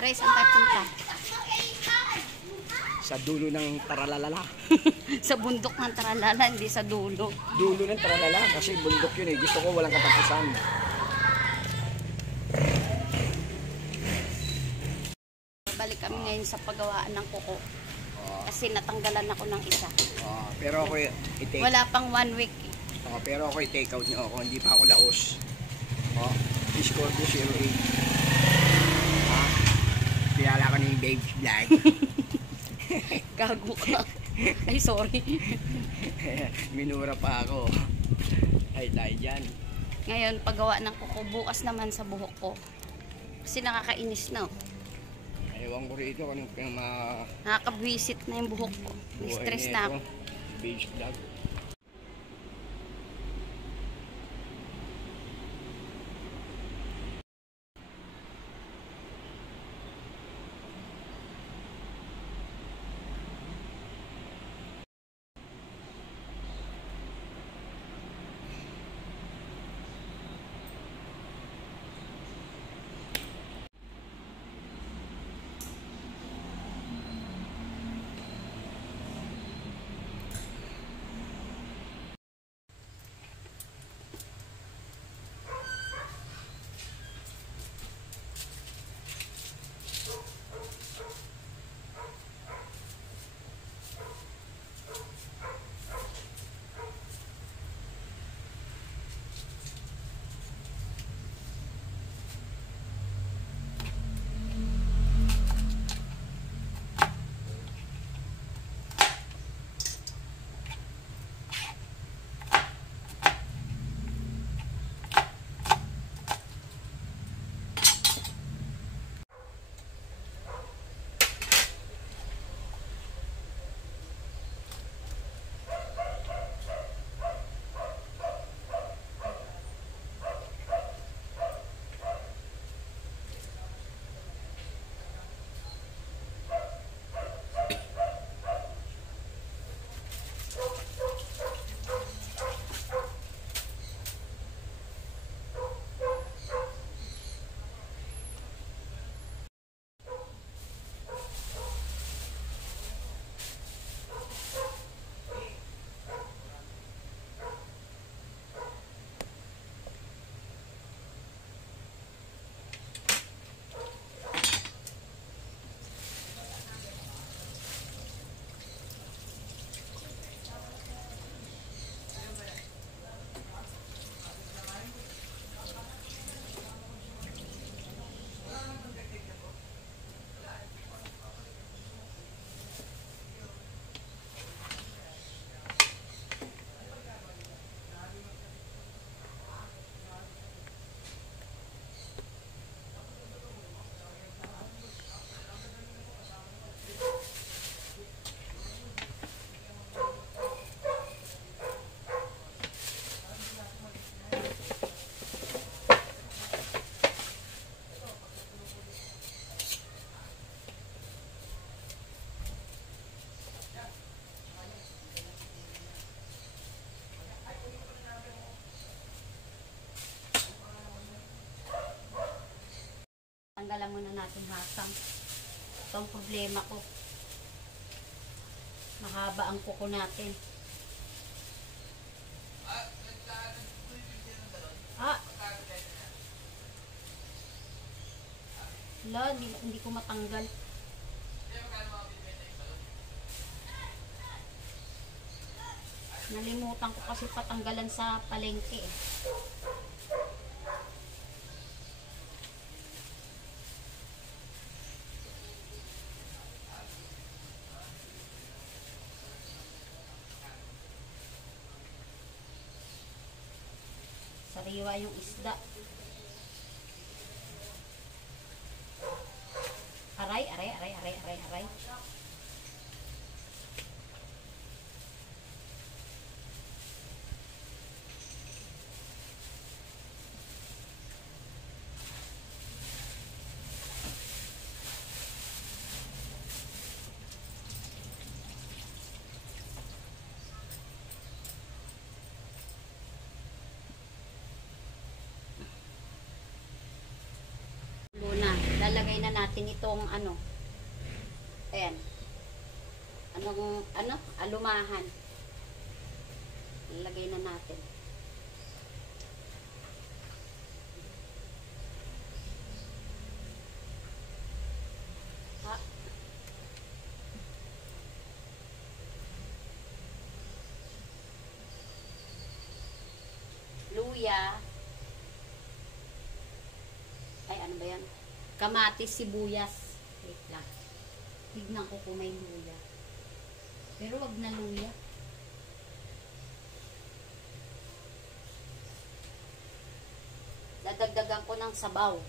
Aray, saan tayo punta? Sa dulo ng Taralalala. Sa bundok ng Taralala, hindi sa dulo. Dulo ng Taralala kasi bundok yun eh. Gusto ko walang katapusan. Balik kami ngayon sa paggawaan ng kuko. Kasi natanggalan ako ng isa. Pero ako i-take. Wala pang 1 week. Pero ako i-take out niyo ako. Hindi pa ako laos. Scorpio 08. Pinala ko na yung babes vlog. Gago ka. Ay, sorry. Minura pa ako. Ay, tayo dyan. Ngayon, paggawa ng kuko. Bukas naman sa buhok ko. Kasi nakakainis na. Ewan ko rito kung Nakakabwisit na yung buhok ko. May stress na ako. Babes vlog. Tanggalan muna natin hasang. Ito ang problema ko. Mahaba ang kuko natin. Wala, hindi ko matanggal. Nalimutan ko kasi patanggalan sa palengke eh. Sariwa yung isda. Aray. Lalagay na natin natin itong ano. Ayan. Alumahan. Ilagay na natin. Ha? Luya. Ay, ano ba yan? Kamatis, sibuyas. Wait lang. Tignan ko kung may luya. Pero wag na luya. Dadagdagan ko ng sabaw.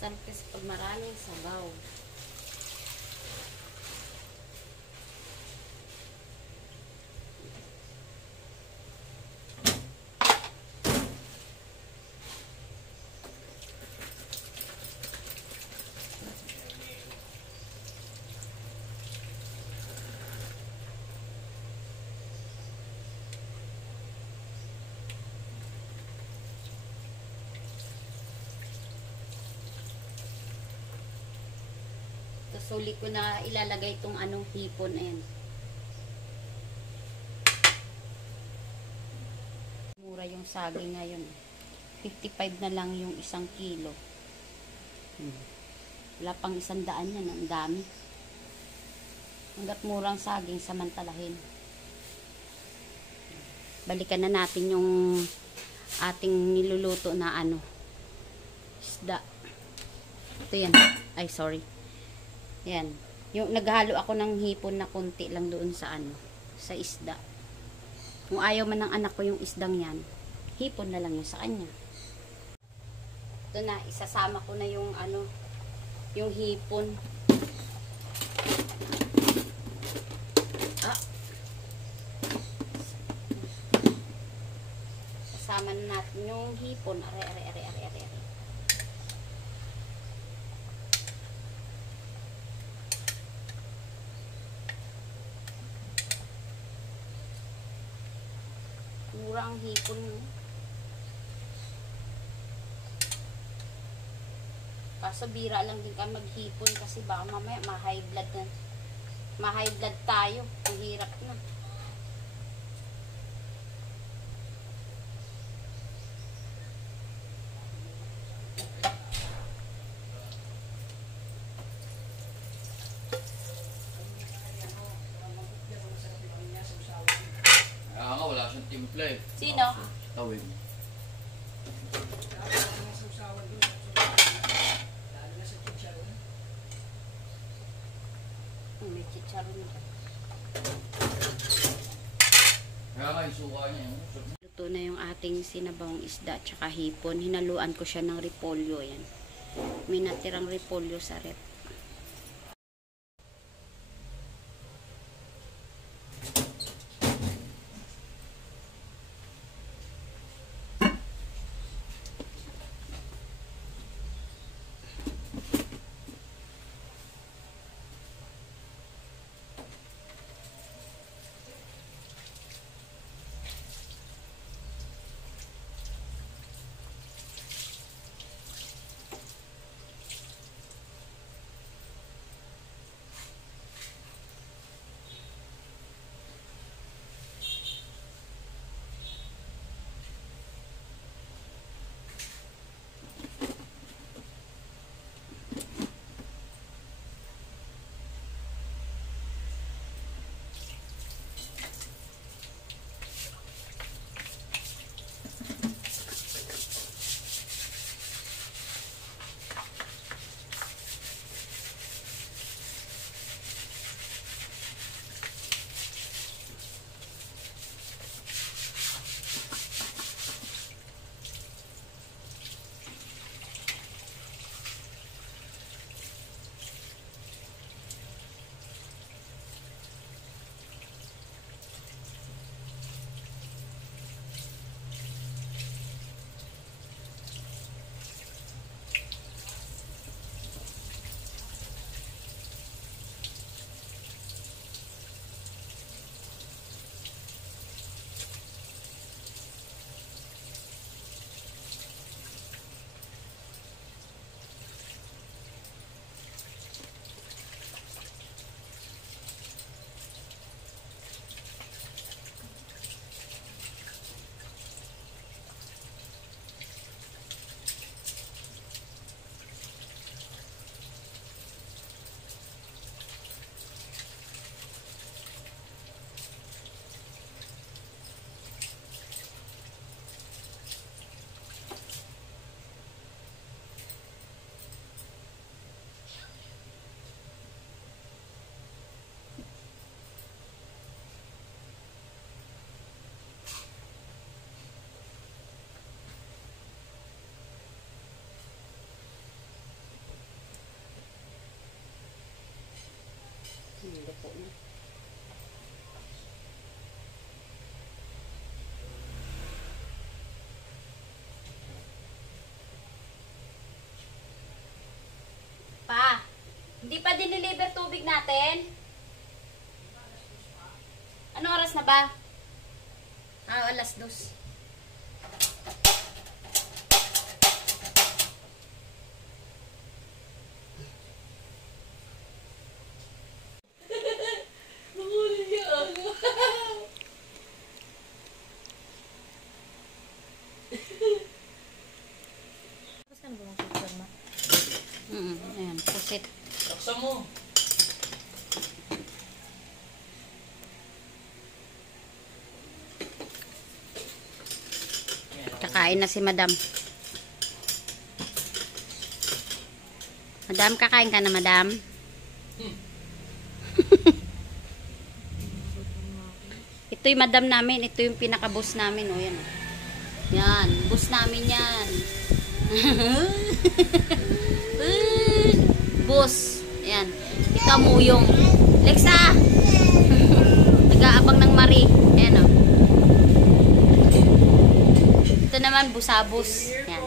Sarap kasi pag maraming sabaw. Sulit ko na ilalagay itong anong hipon. Ayan. Mura yung saging ngayon. 55 na lang yung 1 kilo. Wala pang 100 yan. Ang dami. Hanggat murang saging, samantalahin. Balikan na natin yung ating niluluto na ano. Isda. Ito yan. Ay, sorry. Yan. Yung naghalo ako ng hipon na konti lang doon sa ano, sa isda. Kung ayaw man ng anak ko yung isdang yan, hipon na lang yun sa kanya. Ito na, isasama ko na yung ano, yung hipon. Isasama na natin yung hipon. Are. Mura ang hipon mo. Kaso bira lang din ka maghipon kasi baka mamaya ma-high blood na. Ma-high blood tayo. Ang hirap na. Wala siyang timpla eh. Sino? Tawid. May chicharon na. Kaya nga yung suka niya. Luto na yung ating sinabawang isda at saka hipon. Hinaluan ko siya ng repolyo. Yan. May natirang repolyo sa rep. Hindi pa diniliver tubig natin? Anong oras na ba? Alas 2. Ayan, pusit. Saksa mo. Kakain na si Madam. Madam, kakain ka na, Madam? Ito yung Madam namin. Ito yung pinaka-boss namin. O, yan. Yan. Boss namin yan. Boss. Yan. Ito ang muyong. Lexa! Nag-aabang ng Marie. Ayan, o. Ito naman, busabos. Yan.